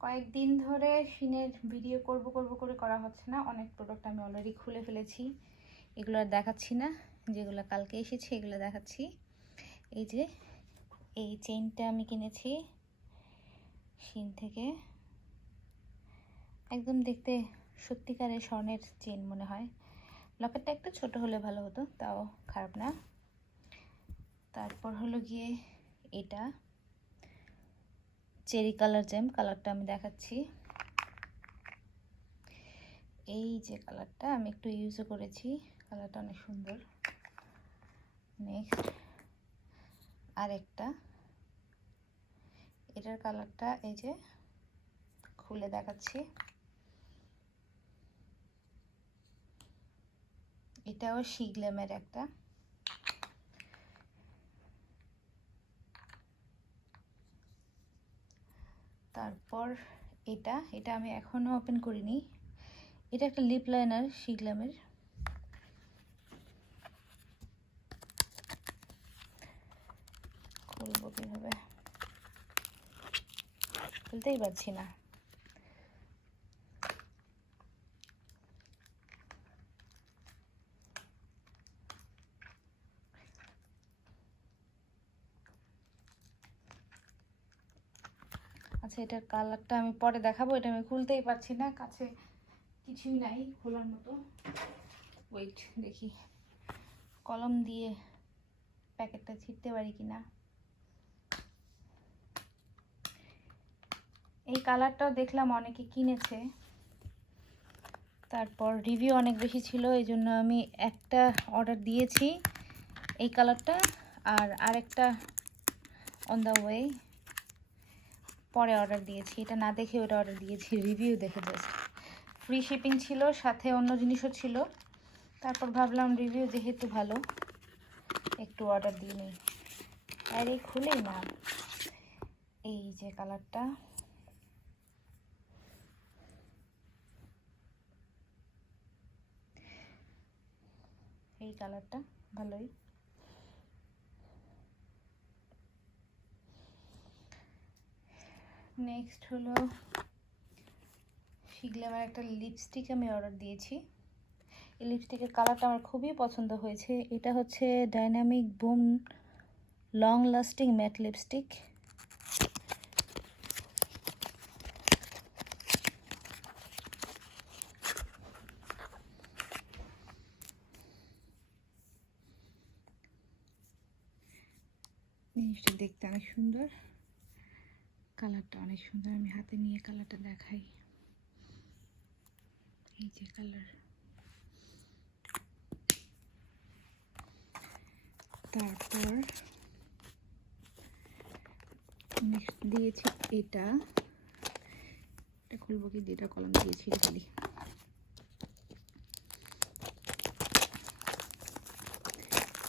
কয়েকদিন ধরে শিনের ভিডিও করব করে করা হচ্ছে না। অনেক প্রোডাক্ট আমি অলরেডি খুলে ফেলেছি, এগুলো আর দেখাচ্ছি না। যেগুলো কালকে এসেছে এগুলো দেখাচ্ছি। এই যে এই চেইনটা আমি কিনেছি শিন থেকে, একদম দেখতে সত্যিকারের স্বর্ণের চেইন মনে হয়। লকেটটা একটু ছোট হলে ভালো হতো, তাও খারাপ না। তারপর হলো গিয়ে এটা চেরি কালার জেম, কালারটা আমি দেখাচ্ছি। এই যে কালারটা আমি একটু ইউজও করেছি, কালারটা অনেক সুন্দর। নেক্সট আরেকটা, এটার কালারটা এই যে খুলে দেখাচ্ছি। এটাও শিগ্লেমের একটা। তারপর এটা আমি এখনো ওপেন করিনি। এটা একটা লিপ লাইনার শিগ্লেমের। খুলবো কিভাবে, খুলতেই পারছি না। আচ্ছা, এটার কালারটা আমি পরে দেখাবো। এটা আমি খুলতেই পারছি না, কাছে কিছুই নাই খোলার মতো। ওয়েট, দেখি কলম দিয়ে প্যাকেটটা ছিঁড়তে পারি কিনা। এই কালারটাও দেখলাম অনেকে কিনেছে, তারপর রিভিউ অনেক বেশি ছিল, এই জন্য আমি একটা অর্ডার দিয়েছি এই কালারটা, আর আরেকটা অন দ্য ওয়ে পরে অর্ডার দিয়েছি। এটা না দেখে ওটা অর্ডার দিয়েছি, রিভিউ দেখে জাস্ট। ফ্রি শিপিং ছিল, সাথে অন্য জিনিসও ছিল। তারপর ভাবলাম রিভিউ যেহেতু ভালো একটু অর্ডার দিয়ে নিই। আরে খুলেই না। এই যে কালারটা, এই কালারটা ভালোই। নেক্সট হলো শিগ্লেমের একটা লিপস্টিক আমি অর্ডার দিয়েছি। এই লিপস্টিকের কালারটা আমার খুবই পছন্দ হয়েছে। এটা হচ্ছে dynamic broom long lasting mat lipstick. জিনিসটা দেখতে অনেক সুন্দর, কালারটা অনেক সুন্দর। আমি হাতে নিয়ে কালারটা দেখাই। এই যে কালার। তারপর নেক্সট দিয়েছি এটা খুলবো কি, দুইটা কলম দিয়েছি খালি।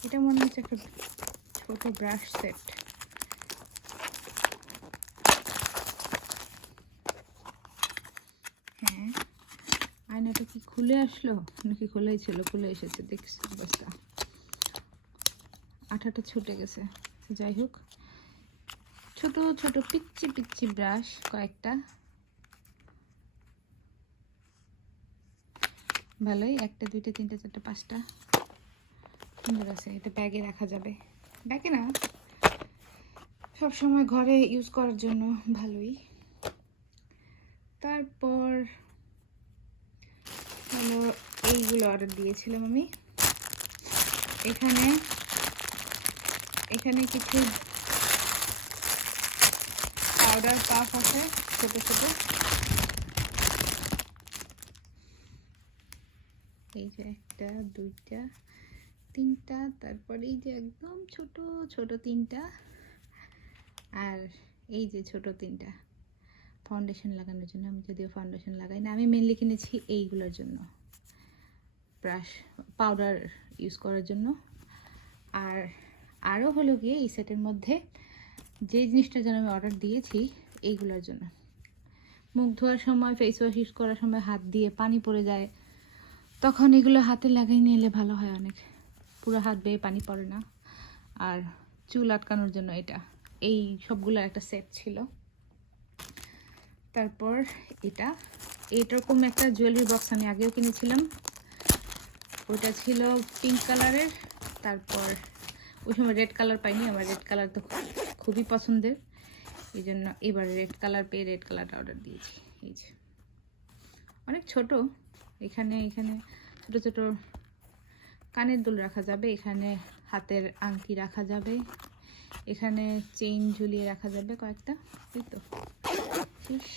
এটা মনে হচ্ছে একটা ছোট ব্রাশ সেট। হ্যাঁ, আয়নাটা কি খুলে আসলো নাকি খোলাই ছিল? খুলে এসেছে, দেখছি অবস্থা। আঠাটা ছুটে গেছে। যাই হোক, ছোট ছোট পিচ্চি পিচ্চি ব্রাশ কয়েকটা, ভালোই। একটা দুইটা তিনটা চারটা পাঁচটা সুন্দর আছে। এটা ব্যাগে রাখা যাবে, ব্যাগে না সব সময় ঘরে ইউজ করার জন্য ভালোই। তারপর হলো এইগুলো অর্ডার দিয়েছিলাম আমি। এখানে কিছু পাউডার পাফ আছে ছোট ছোট। এই যে একটা দুইটা তিনটা, তারপর এই যে একদম ছোট ছোট তিনটা, আর এই যে ছোট তিনটা ফাউন্ডেশন লাগানোর জন্য। আমি যদিও ফাউন্ডেশন লাগাই না, আমি মেনলি কিনেছি এইগুলোর জন্য, ব্রাশ পাউডার ইউজ করার জন্য। আর আরও হলো গিয়ে এই সেটের মধ্যে যে জিনিসটার জন্য আমি অর্ডার দিয়েছি এইগুলোর জন্য। মুখ ধোয়ার সময়, ফেস ওয়াশ ইউজ করার সময় হাত দিয়ে পানি পড়ে যায়, তখন এগুলো হাতে লাগাই নিলে ভালো হয় অনেক, পুরো হাত বেয়ে পানি পড়ে না। আর চুল আটকানোর জন্য এটা, এই সবগুলোর একটা সেট ছিল। তারপর এইরকম একটা জুয়েলারি বক্স আমি আগেও কিনেছিলাম, ওটা ছিল পিঙ্ক কালারের। তারপর ওই সময় রেড কালার পাইনি, আমার রেড কালার তো খুবই পছন্দের, এই জন্য এবার রেড কালার পেয়ে রেড কালারটা অর্ডার দিয়েছি। এই যে অনেক ছোট, এখানে ছোট ছোট কানের দুল রাখা যাবে, এখানে হাতের আংটি রাখা যাবে, এখানে চেইন ঝুলিয়ে রাখা যাবে কয়েকটা, এই তো শেষ।